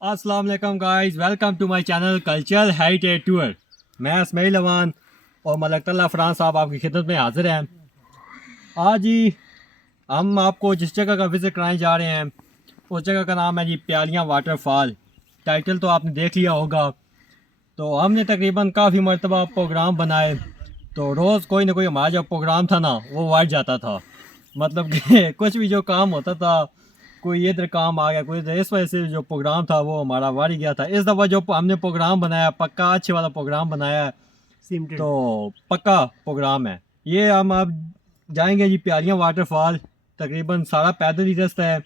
अस्सलाम वालेकुम guys, welcome to my channel cultural heritage tour. मैं इसमाइल अवान और मलकतल्ला फरान साहब आपकी खिदमत में हाजिर हैं। आज ही हम आपको जिस जगह का विज़िट कराने जा रहे हैं उस जगह का नाम है जी प्यालियां वाटरफॉल। टाइटल तो आपने देख लिया होगा। तो हमने तकरीबन काफ़ी मरतबा प्रोग्राम बनाए, तो रोज़ कोई ना कोई हमारा जो प्रोग्राम था ना वो बढ़ जाता था। मतलब कि कुछ भी जो काम होता था, कोई इधर काम आ गया, कोई इधर, इस वजह से जो प्रोग्राम था वो हमारा बढ़ गया था। इस दफ़ा जो हमने प्रोग्राम बनाया पक्का अच्छे वाला प्रोग्राम बनाया है, तो पक्का प्रोग्राम है ये। हम अब जाएंगे जी प्यालियां वाटरफॉल। तकरीबन सारा पैदल ही रास्ता है।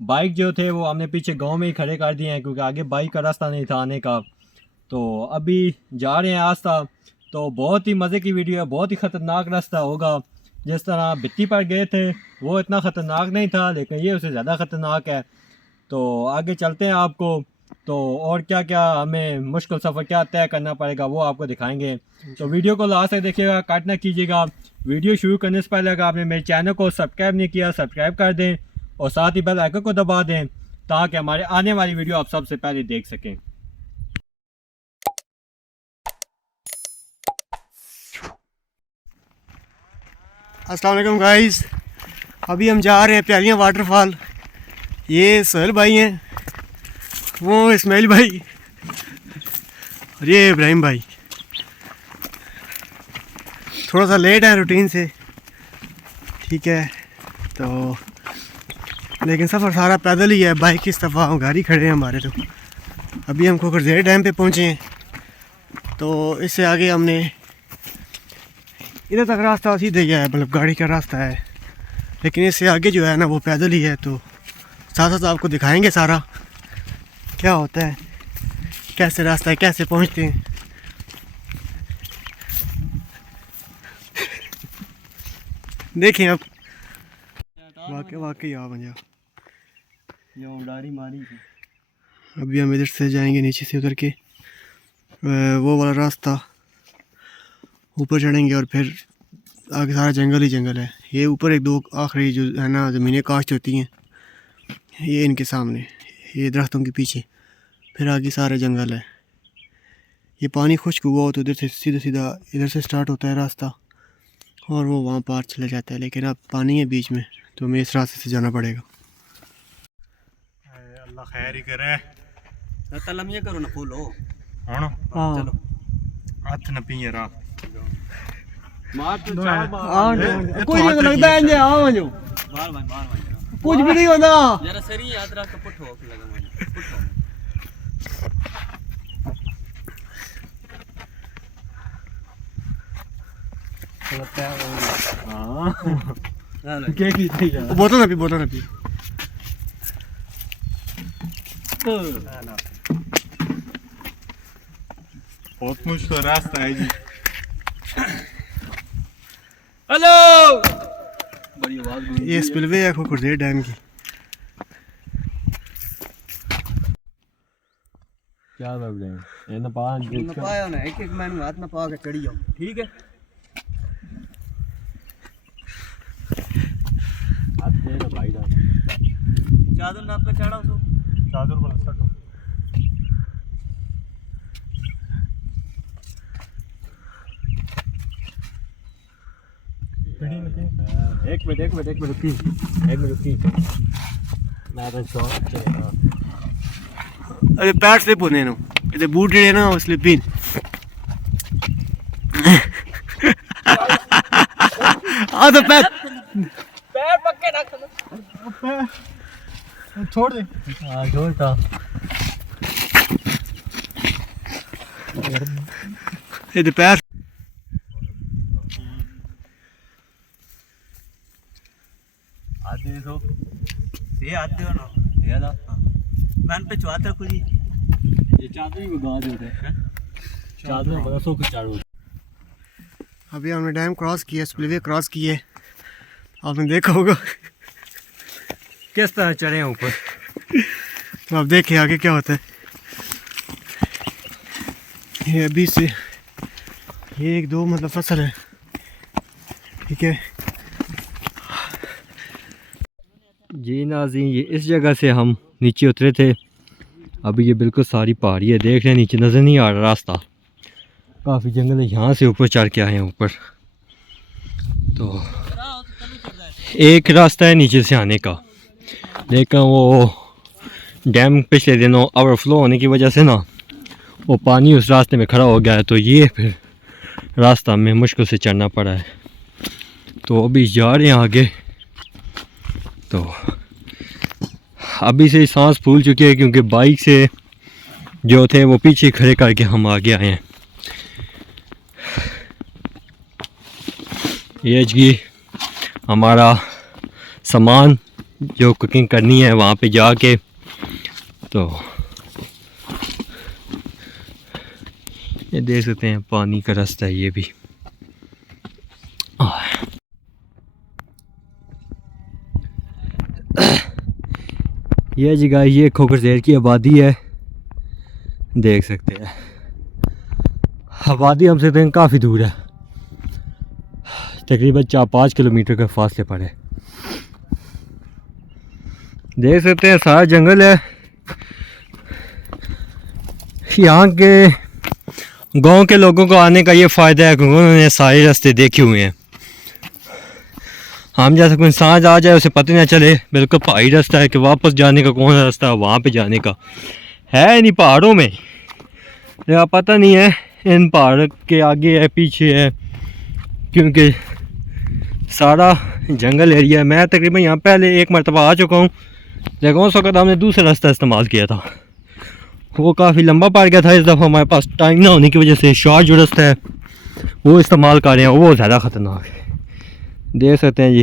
बाइक जो थे वो हमने पीछे गांव में ही खड़े कर दिए हैं क्योंकि आगे बाइक का रास्ता नहीं था आने का। तो अभी जा रहे हैं आस्ता। तो बहुत ही मज़े की वीडियो है, बहुत ही ख़तरनाक रास्ता होगा। जिस तरह भित्ती पर गए थे वो इतना ख़तरनाक नहीं था, लेकिन ये उससे ज़्यादा ख़तरनाक है। तो आगे चलते हैं आपको, तो और क्या क्या हमें मुश्किल सफ़र क्या तय करना पड़ेगा वो आपको दिखाएंगे। तो वीडियो को लास्ट तक देखिएगा, कट ना कीजिएगा। वीडियो शुरू करने से पहले अगर आपने मेरे चैनल को सब्सक्राइब नहीं किया सब्सक्राइब कर दें और साथ ही बेल आइकन को दबा दें ताकि हमारे आने वाली वीडियो आप सबसे पहले देख सकें। अस्सलाम वालेकुम गाइस, अभी हम जा रहे हैं प्यालियां वाटरफॉल। ये सोहेल भाई हैं, वो इस्माइल भाई और ये इब्राहिम भाई। थोड़ा सा लेट है रूटीन से, ठीक है। तो लेकिन सफ़र सारा पैदल ही है, बाइक इस दफ़ा गाड़ी खड़े हैं हमारे। तो अभी हम खोखर ज़ेर डैम पे पहुँचे हैं। तो इससे आगे हमने इधर तक रास्ता सीधे ही है, मतलब गाड़ी का रास्ता है, लेकिन इससे आगे जो है ना वो पैदल ही है। तो साथ साथ आपको दिखाएंगे सारा क्या होता है, कैसे रास्ता है, कैसे पहुंचते हैं। देखें अब वाकई आ बन मारी अभी हम इधर से जाएंगे, नीचे से उतर के वो वाला रास्ता ऊपर चढ़ेंगे और फिर आगे सारा जंगल ही जंगल है। ये ऊपर एक दो आखिरी जो है ना ज़मीनें काश्त होती हैं, ये इनके सामने, ये दरख्तों के पीछे, फिर आगे सारा जंगल है। ये पानी खुश्क हुआ हो तो इधर से सीधा सीधा इधर से स्टार्ट होता है रास्ता और वो वहाँ पार चला जाता है, लेकिन अब पानी है बीच में तो हमें इस रास्ते से जाना पड़ेगा। अल्लाह खैर ही करे। तलम ये करो ना फूलो हाँ चलो हाथ न पिए रा मार तो कोई नहीं लगता है आओ जो मार कुछ भी नहीं होता। जरा सरी याद रख के पुट हो लगा मुझे पुट हो हां क्या की थी यार, बोतल ना पी बहुत मुश्किल रास्ता है जी। हेलो बड़ी आवाज ये स्पिलवे है खोखर ज़ेर डैम की। क्या बात है ये ना पाया ना एक मैंने हाथ में पा के चढ़ी जाओ, ठीक है। हाथ दे ना भाई चादर ना पे चढ़ाओ तो चादर वाला सटो एक मिनट रुकी मैं तो शॉट अरे पैर स्लिप होने नो इधर बूट जेडे ना वो स्लिप इन आ तो पैर पक्के रख छोड़ दे। हां छोड़ता इधर पैर आते तो ये आते हो ना ये ला मैंने पे चादर खुली, ये चादर ही भगा दे रहे चादर बड़ा सो कुछ चाड़ू। अभी हमने डैम क्रॉस किया, स्पिलवे क्रॉस किए, आपने देखा होगा किस तरह चढ़े हैं ऊपर। तो अब देखिए आगे क्या होता है। ये अभी से ये एक दो मतलब फसल है, ठीक है। जी नाज़रीन, ये इस जगह से हम नीचे उतरे थे अभी ये बिल्कुल सारी पहाड़ी है, देख रहे हैं नीचे नज़र नहीं आ रहा रास्ता, काफ़ी जंगल है। यहाँ से ऊपर चढ़ के आए हैं ऊपर, तो एक रास्ता है नीचे से आने का, लेकिन वो डैम पिछले दिनों ओवरफ्लो होने की वजह से ना वो पानी उस रास्ते में खड़ा हो गया है, तो ये फिर रास्ता में मुश्किल से चढ़ना पड़ा है। तो अभी जा रहे हैं आगे, तो अभी से सांस फूल चुकी है क्योंकि बाइक से जो थे वो पीछे खड़े करके हम आगे आए हैं। ये जी हमारा सामान जो कुकिंग करनी है वहाँ पे जाके, तो ये देख सकते हैं पानी का रास्ता है ये भी। ये जगह ये खोखर ज़ेर की आबादी है, देख सकते हैं। आबादी हमसे तो काफ़ी दूर है, तकरीबन 4-5 किलोमीटर के फासले पर है। देख सकते हैं सारा जंगल है। यहाँ के गांव के लोगों को आने का ये फ़ायदा है क्योंकि उन्होंने सारे रास्ते देखे हुए हैं। हम जैसे कोई इंसान आ जाए उसे पता ना चले, बिल्कुल पहाड़ी रास्ता है कि वापस जाने का कौन सा रास्ता है, वहाँ पे जाने का है नहीं पहाड़ों में, या पता नहीं है इन पहाड़ के आगे है पीछे है, क्योंकि सारा जंगल एरिया है। मैं तकरीबन यहाँ पहले एक मरतबा आ चुका हूँ, लेकिन उस वक्त हमने दूसरा रास्ता इस्तेमाल किया था, वो काफ़ी लंबा पड़ गया था। इस दफ़ा हमारे पास टाइम ना होने की वजह से शॉर्ट जो रास्ता है वो इस्तेमाल कर रहे हैं, वो ज़्यादा ख़तरनाक है। देख सकते हैं जी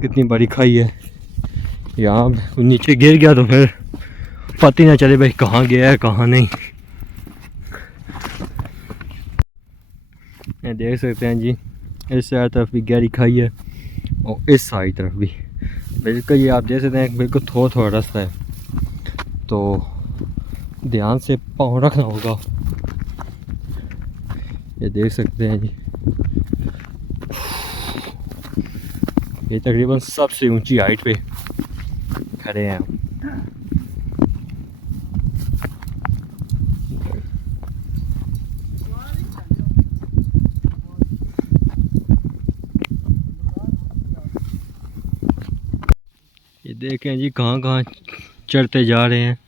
कितनी बड़ी खाई है, यहाँ नीचे गिर गया तो फिर पता ही ना चले भाई कहाँ गया है कहाँ नहीं। ये देख सकते हैं जी इस साइड तरफ भी गहरी खाई है और इस साइड तरफ भी बिल्कुल, ये आप देख सकते हैं बिल्कुल थोड़ा थोड़ा रास्ता है, तो ध्यान से पाँव रखना होगा। ये देख सकते हैं जी ये तकरीबन सबसे ऊंची हाइट पे खड़े हैं हम। ये देखें जी कहाँ कहाँ चढ़ते जा रहे हैं।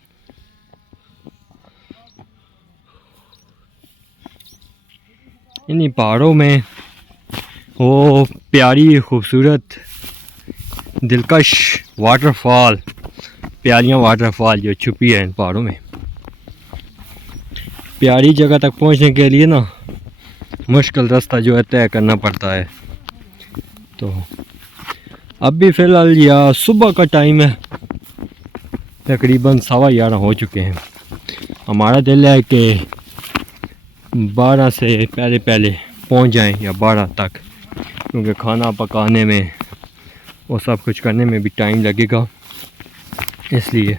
इन्हीं पहाड़ों में वो प्यारी खूबसूरत दिलकश वाटरफॉल, प्यालियां वाटरफॉल जो छुपी है इन पहाड़ों में। प्यारी जगह तक पहुंचने के लिए ना मुश्किल रास्ता जो है तय करना पड़ता है। तो अब भी फ़िलहाल या सुबह का टाइम है, तकरीबन 11:15 हो चुके हैं। हमारा दिल है कि 12 से पहले पहले पहुंच जाएं या 12 तक, क्योंकि खाना पकाने में और सब कुछ करने में भी टाइम लगेगा, इसलिए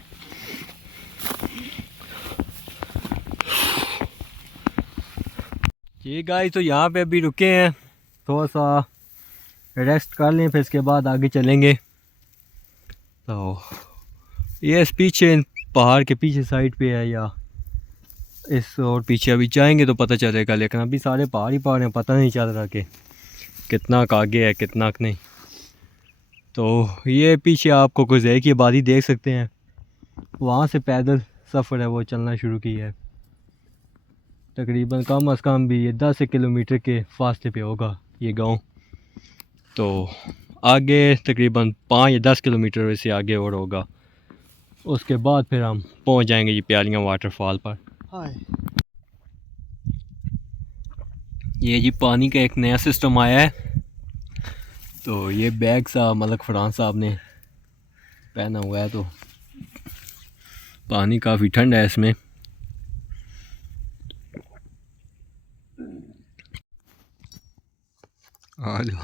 जी गाइस। तो यहाँ पे अभी रुके हैं, थोड़ा सा रेस्ट कर लें, फिर इसके बाद आगे चलेंगे। तो ये इस पीछे पहाड़ के पीछे साइड पे है या इस और पीछे अभी जाएंगे तो पता चलेगा, लेकिन अभी सारे पहाड़ ही पहाड़ हैं, पता नहीं चल रहा कि कितना आगे है कितना नहीं। तो ये पीछे आपको कुछ ज़ेर की आबादी देख सकते हैं, वहाँ से पैदल सफ़र है वो चलना शुरू किया है। तकरीबन कम अज़ कम भी ये 10 किलोमीटर के फासले पे होगा ये गांव। तो आगे तकरीबन 5 या 10 किलोमीटर से आगे और होगा, उसके बाद फिर हम पहुंच जाएंगे ये प्यालियां वाटरफॉल पर। ये जी पानी का एक नया सिस्टम आया है, तो ये बैग साहब मलक फरहान साहब ने पहना हुआ है, तो पानी काफ़ी ठंडा है इसमें। आ जाओ।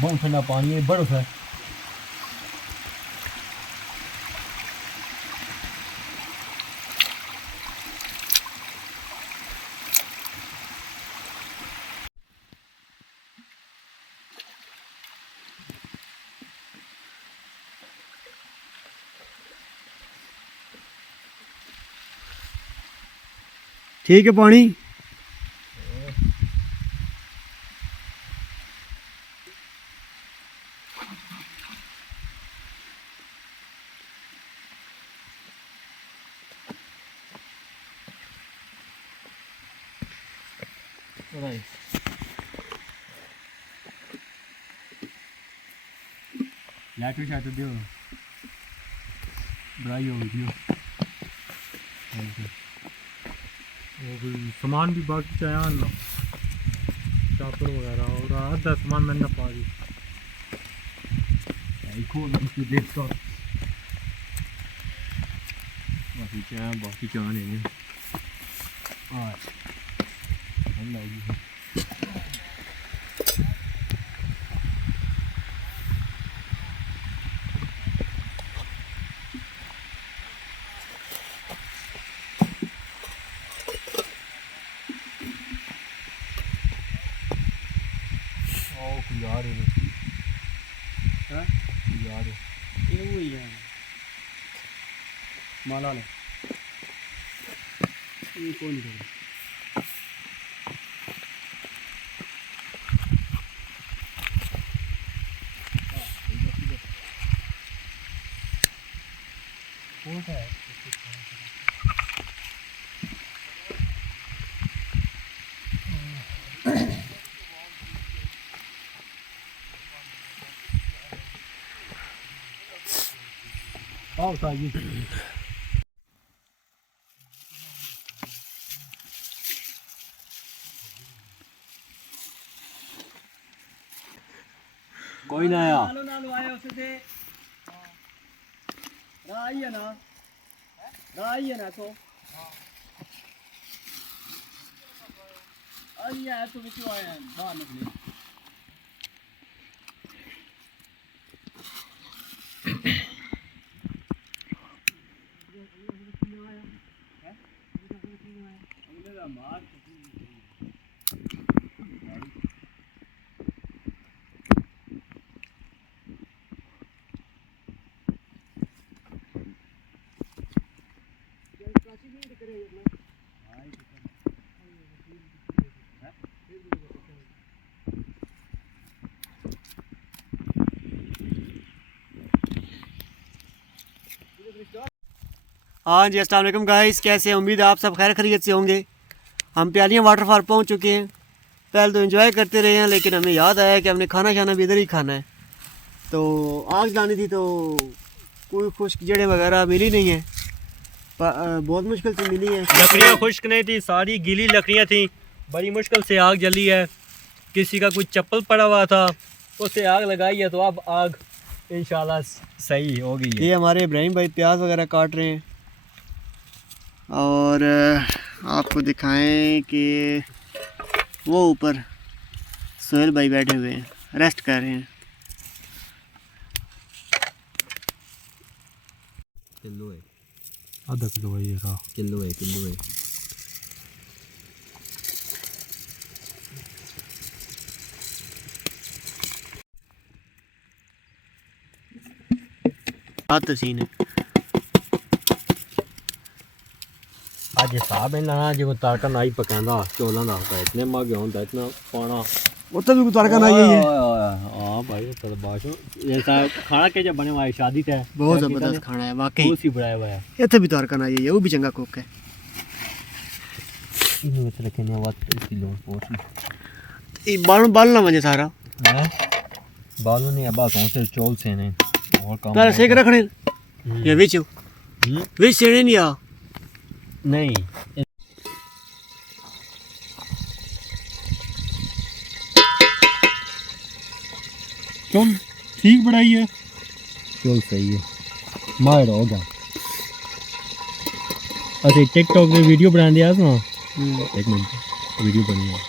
बहुत ठंडा पानी है, बर्फ है। ठीक है पानी लाइट शाट दियो बढ़ाई हो वीडियो। सामान भी बाकी चाहिए ना, चापर वगैरह और आधा सामान मैंने पा दी देखता बाकी चाह नहीं यार यार ये वही है माला ले ये कौन है कौन है आओ ताजी कोई ना आया नालो आया उसे से आई है ना तो आई है तो क्यों आया बाहर निकले हाँ जी, अस्सलाम वालेकुम गाइस, कैसे हैं? उम्मीद है आप सब खैर खैरियत से होंगे। हम प्यालियां वाटरफॉल पहुंच चुके हैं। पहले तो एंजॉय करते रहे हैं, लेकिन हमें याद आया कि हमने खाना शाना भी इधर ही खाना है। तो आग जलानी थी तो कोई खुश्क जड़ें वगैरह मिली नहीं है, बहुत मुश्किल से मिली है। लकड़ियाँ खुश्क नहीं थी, सारी गीली लकड़ियाँ थी, बड़ी मुश्किल से आग जली है। किसी का कुछ चप्पल पड़ा हुआ था, उससे आग लगाई है, तो अब आग इंशाल्लाह सही हो गई है। ये हमारे इब्राहिम भाई प्याज वगैरह काट रहे हैं और आपको दिखाएं कि वो ऊपर सोहेल भाई बैठे हुए हैं, रेस्ट कर रहे हैं। किलो है, आधा किलो है ये रहा, किलो है। बात सीन है आज हिसाब है ना जो तारका नाई पकांदा चौलां दा होता, इतने महंगे होता, इतना पाना वो तो भी तड़का नहीं है। हाँ भाई तो बाशो जैसा खाना के जब बने हुआ है शादी का, बहुत जबरदस्त खाना है वाकई, बहुत ही बनाया हुआ है। इतने भी तड़का नहीं है, वो भी चंगा कुक है। इन्हें में रखे ने बात इसकी लोन पोर्ट ये बाल ना मजे सारा है, बालों नहीं अब से चौल से नहीं और काम पहले सेक रखने ये विच सेने नहीं आ नहीं। चल ठीक बढ़ाई है, चल सही है, मार हो गया। अच्छा टिकटॉक में वीडियो बना दिया ना, एक मिनट वीडियो बनी है।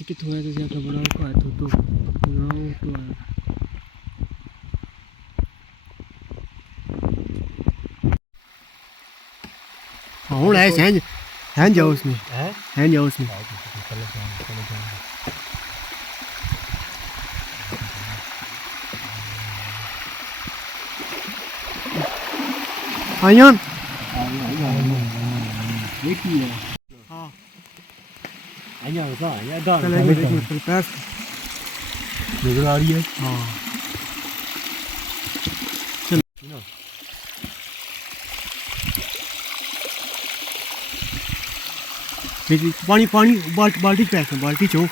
वैसे कितों है तो अपना बनाओ का है तो बनाओ तो हाँ हूँ ऐसे हैं जाओ उसमें हैं जाओ उसमें आयान हाँ पैर नजर आ रही है। हाँ पानी पानी बाल्टी पैक है बाल्टी चो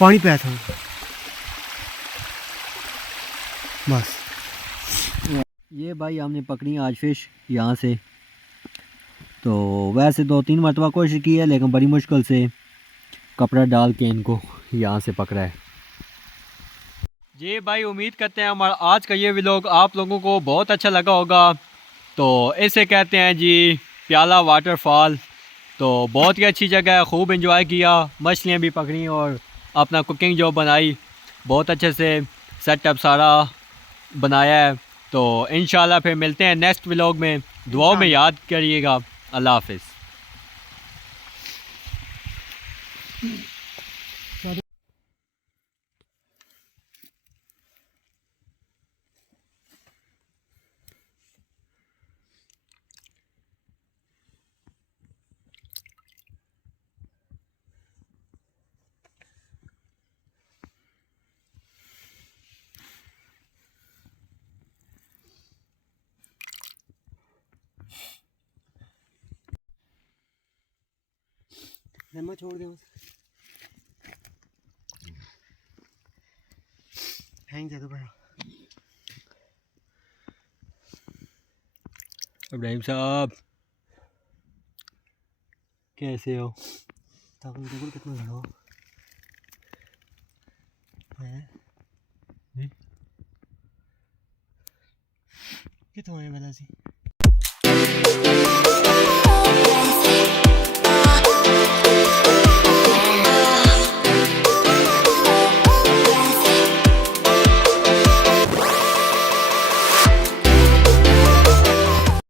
पानी पैक है बस। ये भाई हमने पकड़ी आज फिश यहाँ से, तो वैसे 2-3 मरतबा कोशिश की है लेकिन बड़ी मुश्किल से कपड़ा डाल के इनको यहाँ से पकड़ा है। जी भाई उम्मीद करते हैं हमारा आज का ये व्लॉग आप लोगों को बहुत अच्छा लगा होगा। तो इसे कहते हैं जी प्याला वाटरफॉल। तो बहुत ही अच्छी जगह है, खूब एंजॉय किया, मछलियाँ भी पकड़ी और अपना कुकिंग जो बनाई बहुत अच्छे से सेटअप सारा बनाया है। तो इंशाल्लाह फिर मिलते हैं नेक्स्ट व्लॉग में, दुआओं में याद करिएगा। अल्लाह हाफिज़। मैं छोड़ दूँ हैंग दे दो बड़ा। इब्राहिम साहब कैसे हो? तब देखो कितना घना है कितना है वाला सी